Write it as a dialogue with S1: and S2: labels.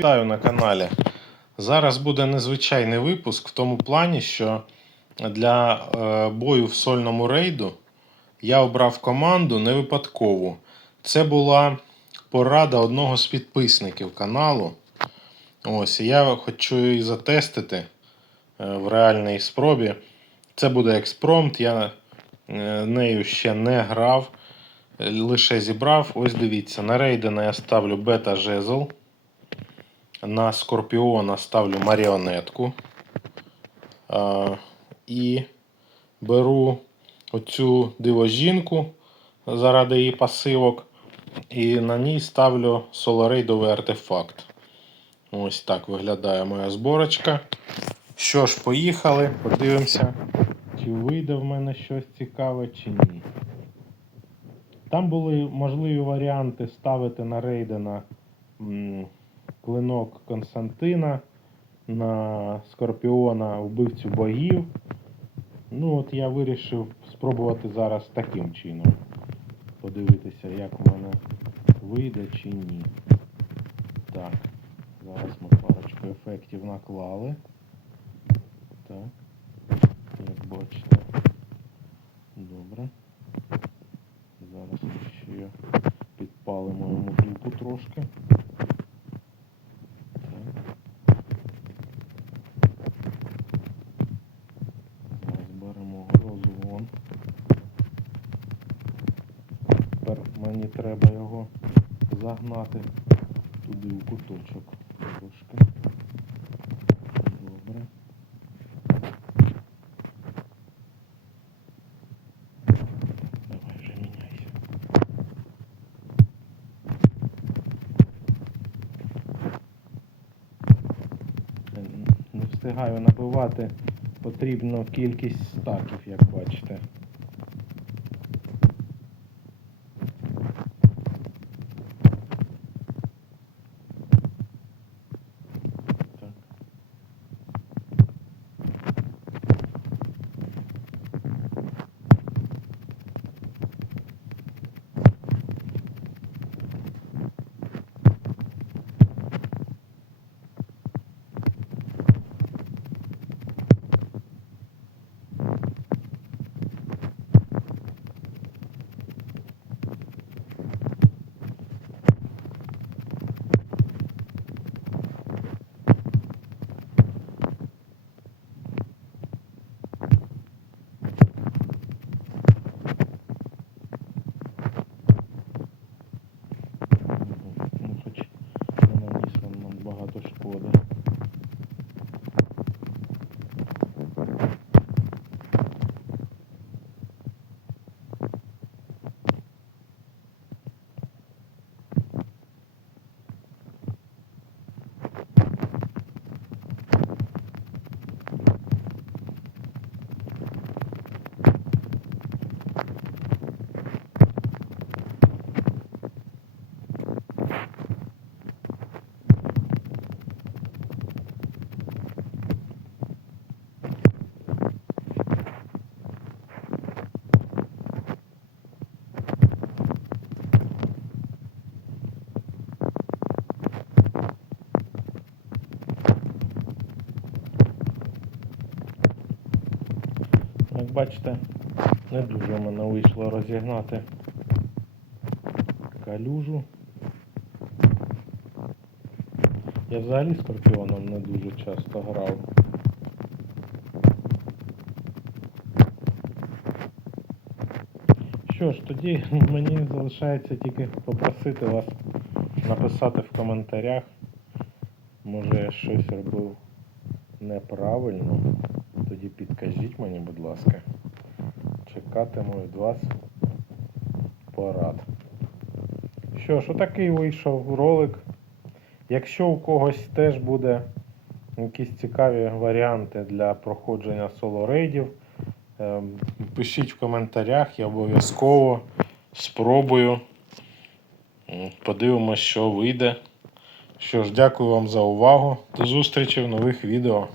S1: Вітаю на каналі. Зараз буде незвичайний випуск в тому плані, що для е, бою в сольному рейду я обрав команду не випадково. Це була порада одного з підписників каналу. Ось, я хочу її затестити е, в реальній спробі. Це буде експромт, я е, нею ще не грав, лише зібрав. Ось дивіться, на рейдена я ставлю бета-жезл. На Скорпіона ставлю маріонетку. А, і беру оцю дивожінку заради її пасивок. І на ній ставлю солорейдовий артефакт. Ось так виглядає моя зборочка. Що ж, поїхали, подивимося, чи вийде в мене щось цікаве, чи ні. Там були можливі варіанти ставити на рейдена клинок Константина, на Скорпіона вбивцю богів. Ну, от я вирішив спробувати зараз таким чином. Подивитися, як в мене вийде чи ні. Так, зараз ми парочку ефектів наклали. Так, як бачите. Добре. Зараз ще підпалимо йому дупу трошки. Так. Зараз беремо грозу вон. Тепер мені треба його загнати туди у куточок трошки. Добре. Давай вже міняйся. Е, Не встигаю набивати потрібну кількість стаків, як бачите. Так. Ну, хоч не наніс він нам багато шкоди. Бачите, не дуже в мене вийшло розігнати калюжу. Я взагалі скорпіоном не дуже часто грав. Що ж, тоді мені залишається тільки попросити вас написати в коментарях. Може я щось робив неправильно. Тоді підкажіть мені, будь ласка. Чекатиму від вас порад. Що ж, отакий вийшов ролик. Якщо у когось теж буде якісь цікаві варіанти для проходження соло-рейдів, ем, пишіть в коментарях, я обов'язково спробую. Подивимось, що вийде. Що ж, дякую вам за увагу. До зустрічі в нових відео.